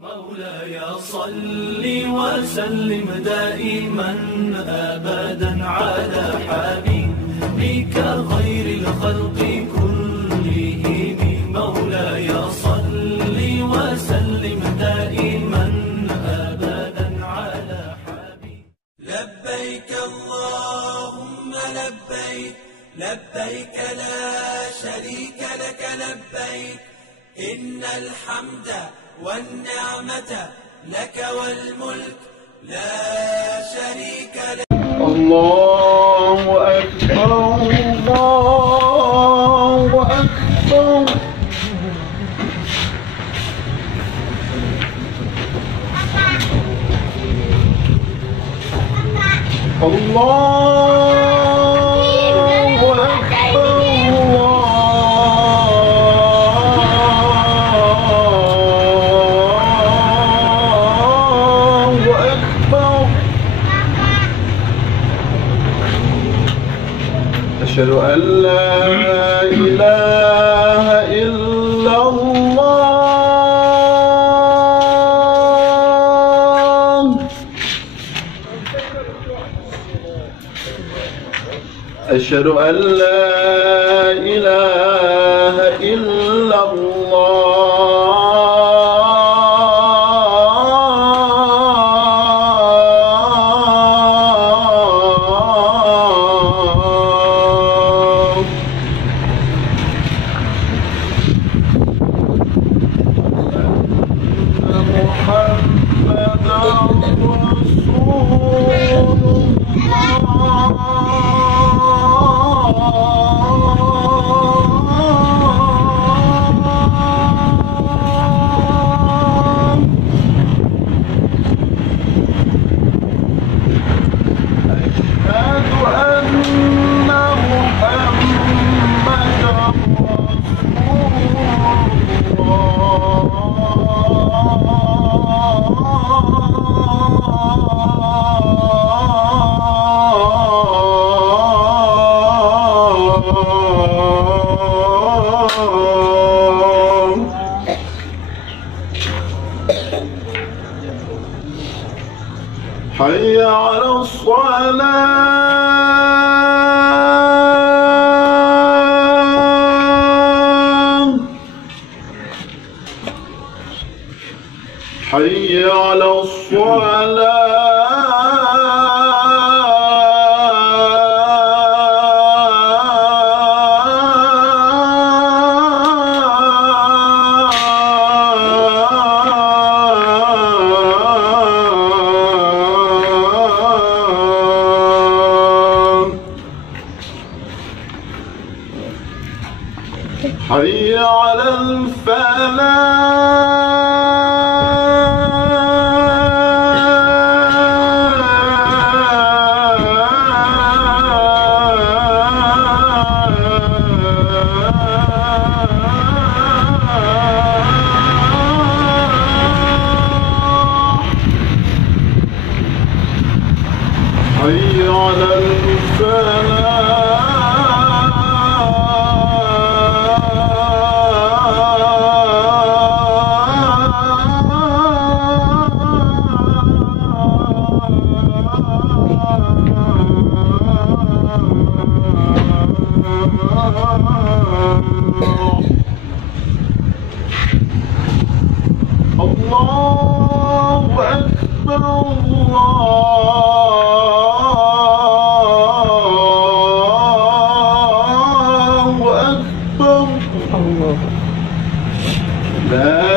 مولاي صل وسلم دائما أبدا على حبيبك خير الخلق كلهم. مولاي صل وسلم دائما أبدا على حبيبك. لبيك اللهم لبيك، لبيك لا شريك لك لبيك، إن الحمد والنعمة لك والملك لا شريك لك. الله أكبر الله أكبر. الله أشهد أن لا إله إلا الله. أشهد أن لا إله إلا حي على الصلاة. حي على حي على الفلاح. حي على الفلاح. الله أكبر الله أكبر. الله لا